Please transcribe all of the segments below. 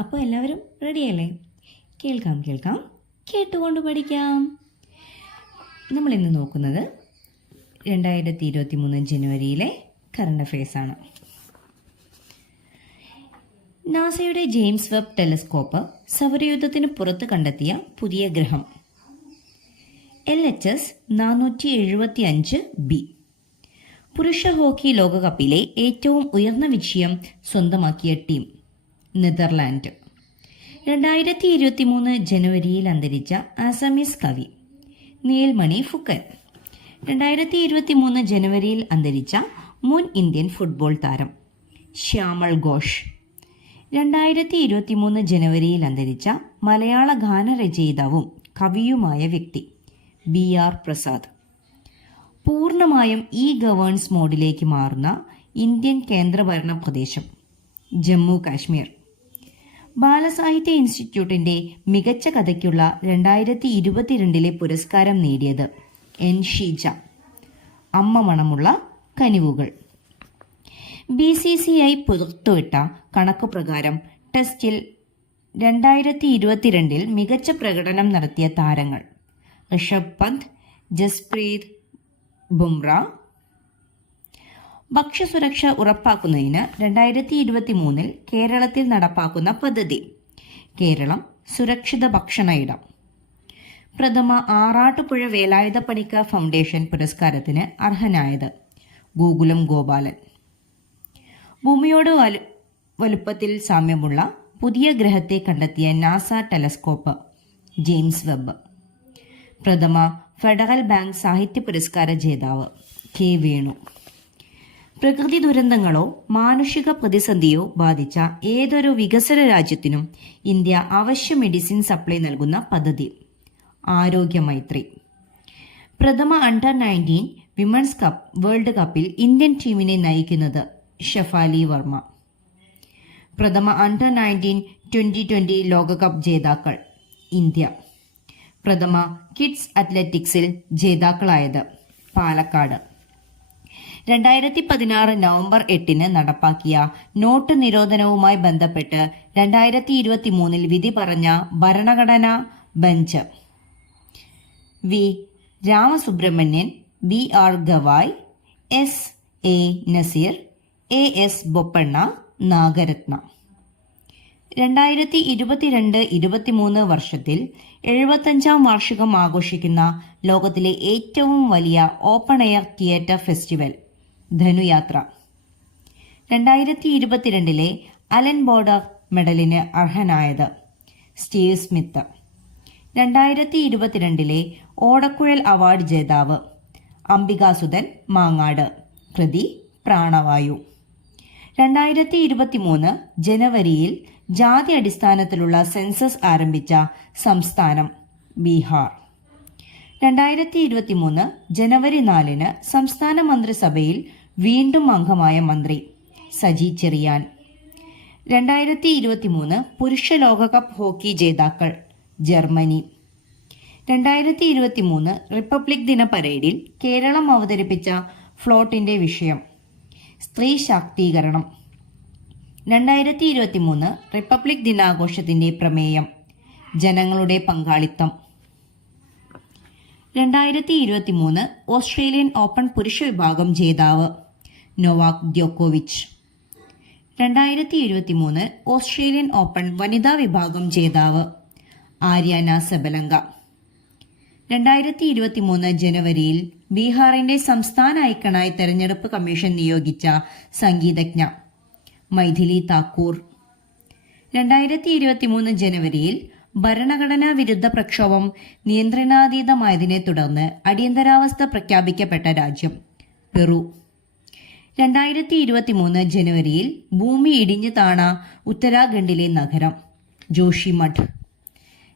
അപ്പോൾ എല്ലാവരും റെഡിയല്ലേ? കേൾക്കാം കേട്ടുകൊണ്ട് പഠിക്കാം. നമ്മളിന്ന് നോക്കുന്നത് 2023 ജനുവരിയിലെ കറണ്ട് അഫയേഴ്സാണ്. നാസയുടെ ജെയിംസ് വെബ് ടെലിസ്കോപ്പ് സൗരയൂഥത്തിന് പുറത്ത് കണ്ടെത്തിയ പുതിയ ഗ്രഹം LHS 475b. പുരുഷ ഹോക്കി ലോകകപ്പിലെ ഏറ്റവും ഉയർന്ന വിജയം സ്വന്തമാക്കിയ ടീം നെതർലാൻഡ്. 2023 ജനുവരിയിൽ അന്തരിച്ച ആസാമീസ് കവി നീൽമണി ഫുക്കൻ. 2023 ജനുവരിയിൽ അന്തരിച്ച മുൻ ഇന്ത്യൻ ഫുട്ബോൾ താരം ശ്യാമൾ ഘോഷ്. 2023 ജനുവരിയിൽ അന്തരിച്ച മലയാള ഗാനരചയിതാവും കവിയുമായ വ്യക്തി BR പ്രസാദ്. പൂർണ്ണമായും ഗവേൺസ് മോഡിലേക്ക് മാറുന്ന ഇന്ത്യൻ കേന്ദ്രഭരണ പ്രദേശം ജമ്മു കാശ്മീർ. ബാലസാഹിത്യ ഇൻസ്റ്റിറ്റ്യൂട്ടിന്റെ മികച്ച കഥയ്ക്കുള്ള 2022 പുരസ്കാരം നേടിയത് N. ഷീജ. അമ്മ മണമുള്ള കനിവുകൾ. BCCI പുറത്തുവിട്ട കണക്കുപ്രകാരം ടെസ്റ്റിൽ 2022 മികച്ച പ്രകടനം നടത്തിയ താരങ്ങൾ ഋഷഭ് പന്ത്, ജസ്പ്രീത് ബുംറ. ഭക്ഷ്യസുരക്ഷ ഉറപ്പാക്കുന്നതിന് 2023 കേരളത്തിൽ നടപ്പാക്കുന്ന പദ്ധതി കേരളം സുരക്ഷിത ഭക്ഷണ ഇടം. പ്രഥമ ആറാട്ടുപുഴ വേലായുധ പണിക്കർ ഫൗണ്ടേഷൻ പുരസ്കാരത്തിന് അർഹനായത് ഗോകുലം ഗോപാലൻ. ഭൂമിയോട് വലുപ്പത്തിൽ സാമ്യമുള്ള പുതിയ ഗ്രഹത്തെ കണ്ടെത്തിയ നാസ ടെലസ്കോപ്പ് ജെയിംസ് വെബ്. പ്രഥമ ഫെഡറൽ ബാങ്ക് സാഹിത്യ പുരസ്കാര ജേതാവ് K. വേണു. പ്രകൃതി ദുരന്തങ്ങളോ മാനുഷിക പ്രതിസന്ധിയോ ബാധിച്ച ഏതൊരു വികസന രാജ്യത്തിനും ഇന്ത്യ അവശ്യ മെഡിസിൻ സപ്ലൈ നൽകുന്ന പദ്ധതി ആരോഗ്യമൈത്രി. പ്രഥമ അണ്ടർ 19 വിമൻസ് കപ്പ് വേൾഡ് കപ്പിൽ ഇന്ത്യൻ ടീമിനെ നയിക്കുന്നത് ഷഫാലി വർമ്മ. പ്രഥമ അണ്ടർ 19 2020 ലോകകപ്പ് ജേതാക്കൾ ഇന്ത്യ. പ്രഥമ കിഡ്സ് അത്ലറ്റിക്സിൽ ജേതാക്കളായത് പാലക്കാട്. 2016 നവംബർ 8 നടപ്പാക്കിയ നോട്ട് നിരോധനവുമായി ബന്ധപ്പെട്ട് 2023 വിധി പറഞ്ഞ ഭരണഘടനാ bench V Ramasubramanian, BR Gavai, SA Nazeer, AS Bopanna, Nagarathna. 2022-23 വർഷത്തിൽ 75ാം വാർഷികം ആഘോഷിക്കുന്ന ലോകത്തിലെ ഏറ്റവും വലിയ open air theatre festival Dhanuyatra. 2022 Allan Border മെഡലിന് അർഹനായത് സ്റ്റീവ് സ്മിത്ത്. 2022 ഓടക്കുഴൽ അവാർഡ് ജേതാവ് അംബികാസുധൻ മാങ്ങാട്. കൃതി പ്രാണവായു. 2023 ജനുവരിയിൽ ജാതി അടിസ്ഥാനത്തിലുള്ള സെൻസസ് ആരംഭിച്ച സംസ്ഥാനം ബീഹാർ. 2023 ജനുവരി 4 സംസ്ഥാന മന്ത്രിസഭയിൽ വീണ്ടും അംഗമായ മന്ത്രി സജി ചെറിയാൻ. 2023 പുരുഷ ലോകകപ്പ് ഹോക്കി ജേതാക്കൾ ജർമ്മനി. 2023 റിപ്പബ്ലിക് ദിന പരേഡിൽ കേരളം അവതരിപ്പിച്ച ഫ്ലോട്ടിന്റെ വിഷയം സ്ത്രീ ശാക്തീകരണം. 2023 റിപ്പബ്ലിക് ദിനാഘോഷത്തിന്റെ പ്രമേയം ജനങ്ങളുടെ പങ്കാളിത്തം. 2023 ഓസ്ട്രേലിയൻ ഓപ്പൺ പുരുഷ വിഭാഗം ജേതാവ് നൊവാക് ദ്യോക്കോവിച്ച്. 2023 ഓസ്ട്രേലിയൻ ഓപ്പൺ വനിതാ വിഭാഗം ജേതാവ് ആര്യാന സെബലങ്ക. 2023 ജനുവരിയിൽ ബീഹാറിന്റെ സംസ്ഥാന ഐക്കണായി തെരഞ്ഞെടുപ്പ് കമ്മീഷൻ നിയോഗിച്ച സംഗീതജ്ഞ മൈഥിലി താക്കൂർ. 2023 ജനുവരിയിൽ ഭരണഘടനാ വിരുദ്ധ പ്രക്ഷോഭം നിയന്ത്രണാതീതമായതിനെ തുടർന്ന് അടിയന്തരാവസ്ഥ പ്രഖ്യാപിക്കപ്പെട്ട രാജ്യം പെറു. 2023 ജനുവരിയിൽ ഭൂമി ഇടിഞ്ഞു താണ ഉത്തരാഖണ്ഡിലെ നഗരം ജോഷിമഠ്.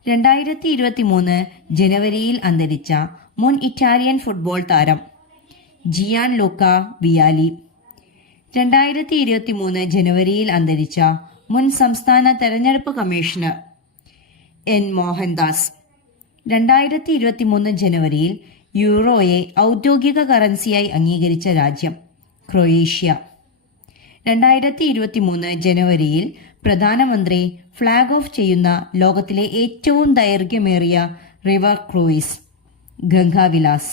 2023 ജനുവരിയിൽ അന്തരിച്ച മുൻ ഇറ്റാലിയൻ ഫുട്ബോൾ താരം ജിയാൻ ലൂക്ക വിയാലി. 2023 ജനുവരിയിൽ അന്തരിച്ച മുൻ സംസ്ഥാന തെരഞ്ഞെടുപ്പ് കമ്മീഷണർ N. മോഹൻദാസ്. 2023 ജനുവരിയിൽ യൂറോയെ ഔദ്യോഗിക കറൻസിയായി അംഗീകരിച്ച രാജ്യം ക്രൊയേഷ്യ. 2023 ജനുവരിയിൽ പ്രധാനമന്ത്രി ഫ്ലാഗ് ഓഫ് ചെയ്യുന്ന ലോകത്തിലെ ഏറ്റവും ദൈർഘ്യമേറിയ റിവർ ക്രൂയിസ് ഗംഗാവിലാസ്.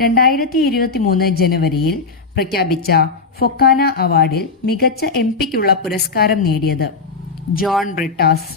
2023 ജനുവരിയിൽ പ്രഖ്യാപിച്ച ഫൊക്കാന അവാർഡിൽ മികച്ച എംപിക്കുള്ള പുരസ്കാരം നേടിയത് ജോൺ ബ്രിട്ടാസ്.